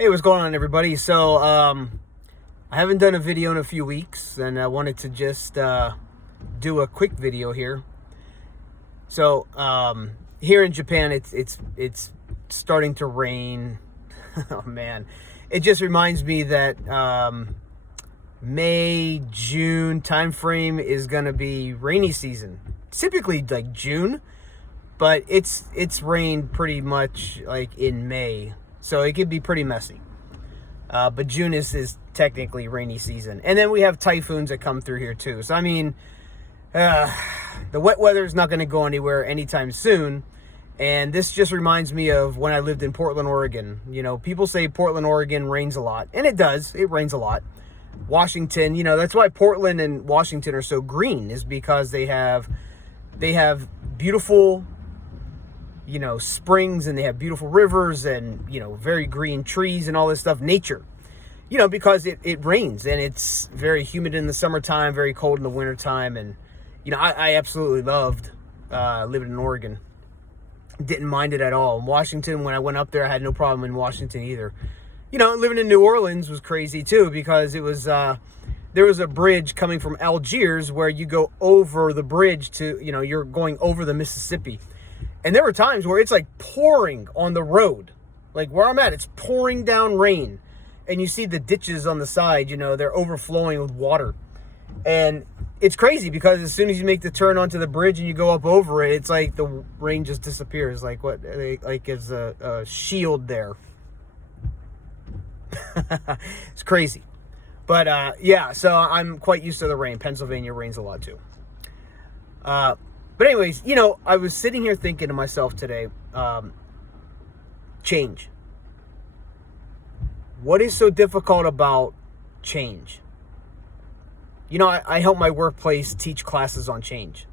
Hey, what's going on, everybody? I haven't done a video in a few weeks, and I wanted to just do a quick video here. Here in Japan, it's starting to rain. Oh man, it just reminds me that May, June time frame is gonna be rainy season. Typically like June, but it's rained pretty much like in May. So it could be pretty messy. But June is technically rainy season. And then we have typhoons that come through here too. So, I mean, the wet weather is not going to go anywhere anytime soon. And this just reminds me of when I lived in Portland, Oregon. You know, people say Portland, Oregon rains a lot. And it does. It rains a lot. Washington, you know, that's why Portland and Washington are so green, is because they have beautiful, you know, springs, and they have beautiful rivers, and, you know, very green trees and all this stuff, nature, you know, because it rains, and it's very humid in the summertime, very cold in the wintertime. And, you know, I absolutely loved living in Oregon. Didn't mind it at all. In Washington, when I went up there, I had no problem in Washington either. You know, living in New Orleans was crazy too, because it was there was a bridge coming from Algiers where you go over the bridge to, you know, you're going over the Mississippi. And there were times where it's like pouring on the road. Like where I'm at, it's pouring down rain. And you see the ditches on the side, you know, they're overflowing with water. And it's crazy because as soon as you make the turn onto the bridge and you go up over it, it's like the rain just disappears. Like what, like it's a shield there. It's crazy. But yeah, so I'm quite used to the rain. Pennsylvania rains a lot too. But anyways, you know, I was sitting here thinking to myself today, change. What is so difficult about change? You know, I help my workplace teach classes on change.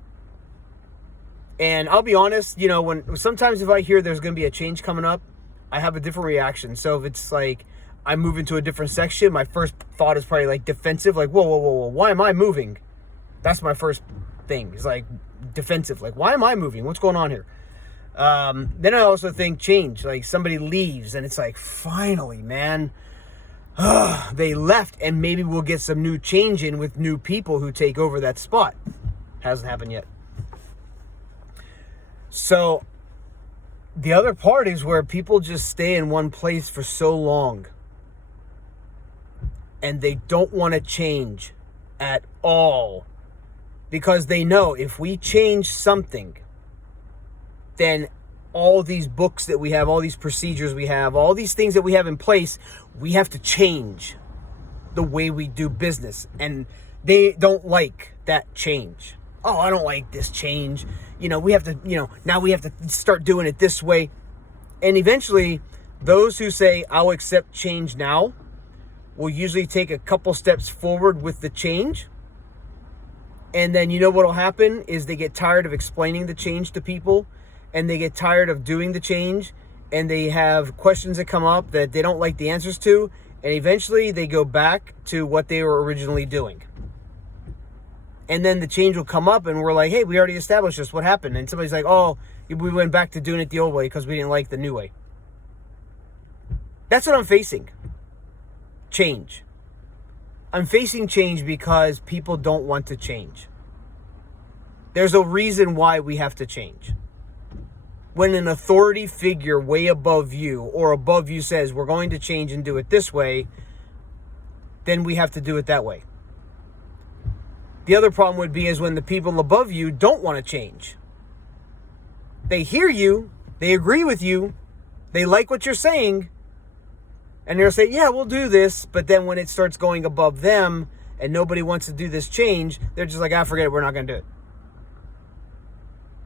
And I'll be honest, you know, when sometimes if I hear there's going to be a change coming up, I have a different reaction. So if it's like I move into a different section, my first thought is probably like defensive, like, whoa, why am I moving? That's my first thing. It's like defensive, like, why am I moving? What's going on here? Then I also think change, like somebody leaves and it's like, finally, man, they left, and maybe we'll get some new change in with new people who take over that spot. Hasn't happened yet. So the other part is where people just stay in one place for so long and they don't want to change at all. Because they know if we change something, then all these books that we have, all these procedures we have, all these things that we have in place, we have to change the way we do business. And they don't like that change. Oh, I don't like this change. You know, we have to, you know, now we have to start doing it this way. And eventually, those who say, I'll accept change now, will usually take a couple steps forward with the change. And then you know what will happen is they get tired of explaining the change to people, and they get tired of doing the change, and they have questions that come up that they don't like the answers to, and eventually they go back to what they were originally doing. And then the change will come up and we're like, hey, we already established this. What happened? And somebody's like, oh, we went back to doing it the old way because we didn't like the new way. That's what I'm facing. Change. I'm facing change because people don't want to change. There's a reason why we have to change. When an authority figure way above you or above you says we're going to change and do it this way, then we have to do it that way. The other problem would be is when the people above you don't want to change. They hear you, they agree with you, they like what you're saying, and they'll say, yeah, we'll do this. But then when it starts going above them and nobody wants to do this change, they're just like, forget it, we're not going to do it.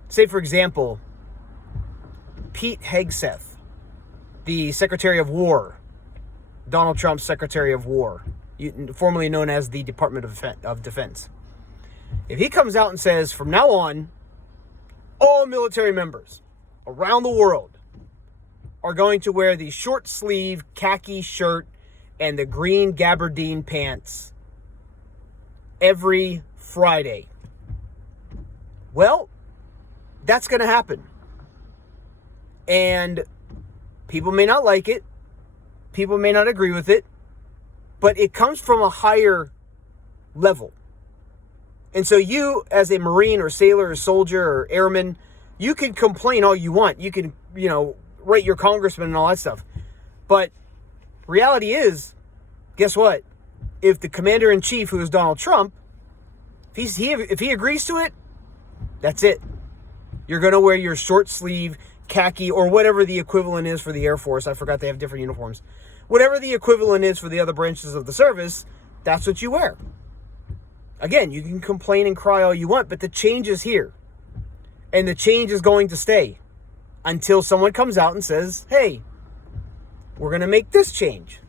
Say, for example, Pete Hegseth, the Secretary of War, Donald Trump's Secretary of War, formerly known as the Department of Defense. If he comes out and says, from now on, all military members around the world are going to wear the short sleeve khaki shirt and the green gabardine pants every Friday. Well, that's going to happen. And people may not like it. people may not agree with it, but it comes from a higher level. And so you, as a Marine or sailor or soldier or airman, you can complain all you want. You can, write your congressman and all that stuff. But reality is, guess what? If the commander-in-chief, who is Donald Trump, if he agrees to it, that's it. You're going to wear your short sleeve, khaki, or whatever the equivalent is for the Air Force. I forgot they have different uniforms. Whatever the equivalent is for the other branches of the service, that's what you wear. Again, you can complain and cry all you want, but the change is here. And the change is going to stay until someone comes out and says, hey, we're going to make this change.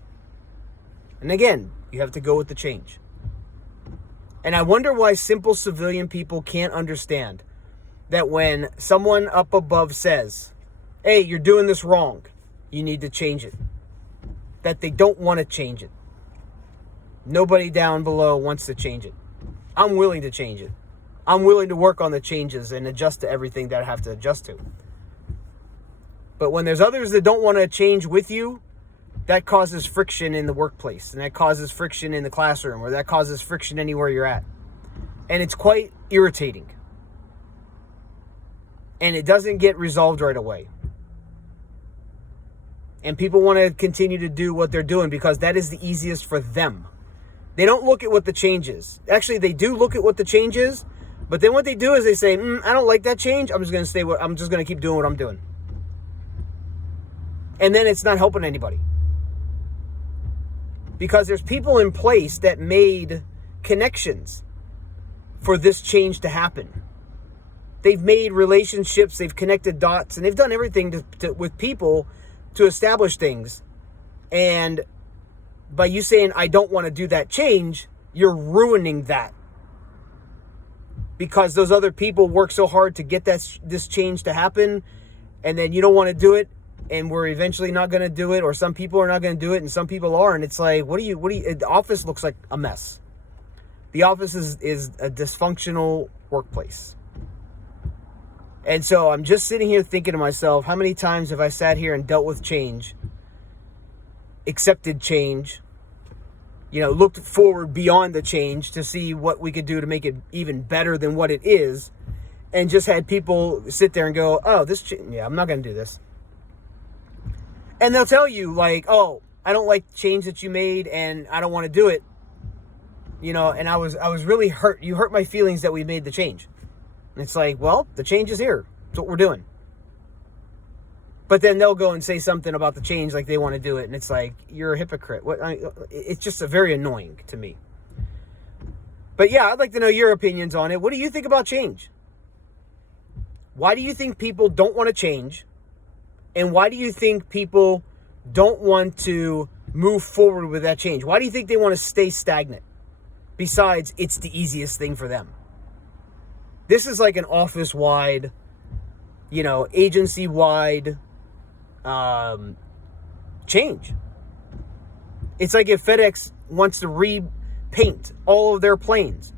And again, you have to go with the change. And I wonder why simple civilian people can't understand that when someone up above says, hey, you're doing this wrong, you need to change it. That they don't want to change it. Nobody down below wants to change it. I'm willing to change it. I'm willing to work on the changes and adjust to everything that I have to adjust to. But when there's others that don't want to change with you, that causes friction in the workplace, and that causes friction in the classroom, or that causes friction anywhere you're at. And it's quite irritating. And it doesn't get resolved right away. And people want to continue to do what they're doing because that is the easiest for them. They don't look at what the change is. Actually, they do look at what the change is, but then what they do is they say, I don't like that change. I'm just going to keep doing what I'm doing. And then it's not helping anybody. Because there's people in place that made connections for this change to happen. They've made relationships, they've connected dots, and they've done everything with people to establish things. And by you saying, I don't want to do that change, you're ruining that. Because those other people work so hard to get this change to happen, and then you don't want to do it, and we're eventually not going to do it, or some people are not going to do it, and some people are, and it's like, the office looks like a mess. The office is a dysfunctional workplace. And so I'm just sitting here thinking to myself, how many times have I sat here and dealt with change, accepted change, looked forward beyond the change to see what we could do to make it even better than what it is, and just had people sit there and go, oh, I'm not going to do this. And they'll tell you, like, oh, I don't like the change that you made, and I don't want to do it. And I was really hurt. You hurt my feelings that we made the change. And it's like, well, the change is here. That's what we're doing. But then they'll go and say something about the change like they want to do it. And it's like, you're a hypocrite. It's just very annoying to me. But yeah, I'd like to know your opinions on it. What do you think about change? Why do you think people don't want to change? And why do you think people don't want to move forward with that change? Why do you think they want to stay stagnant? Besides, it's the easiest thing for them. This is like an office-wide, agency-wide change. It's like if FedEx wants to repaint all of their planes.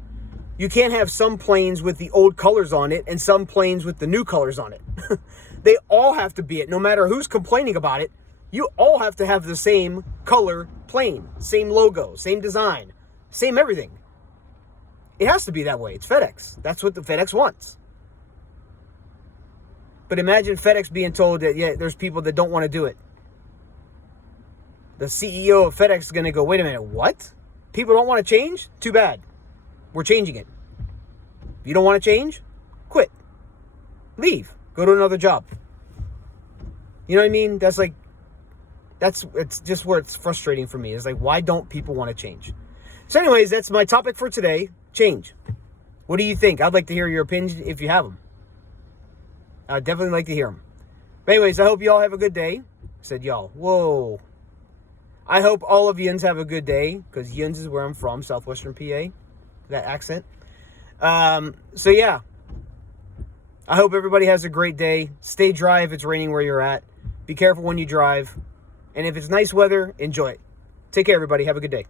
You can't have some planes with the old colors on it and some planes with the new colors on it. They all have to be it. No matter who's complaining about it, you all have to have the same color plane, same logo, same design, same everything. It has to be that way. It's FedEx. That's what the FedEx wants. But imagine FedEx being told that, there's people that don't want to do it. The CEO of FedEx is going to go, wait a minute, what? People don't want to change? Too bad. We're changing it. If you don't want to change, quit. Leave. Go to another job. You know what I mean? It's just where it's frustrating for me. It's like, why don't people want to change? So anyways, that's my topic for today. Change. What do you think? I'd like to hear your opinions if you have them. I'd definitely like to hear them. But anyways, I hope you all have a good day. I said y'all. Whoa. I hope all of yins have a good day, because yins is where I'm from, southwestern PA. That accent. So yeah. I hope everybody has a great day. Stay dry if it's raining where you're at. Be careful when you drive. And if it's nice weather, enjoy it. Take care, everybody. Have a good day.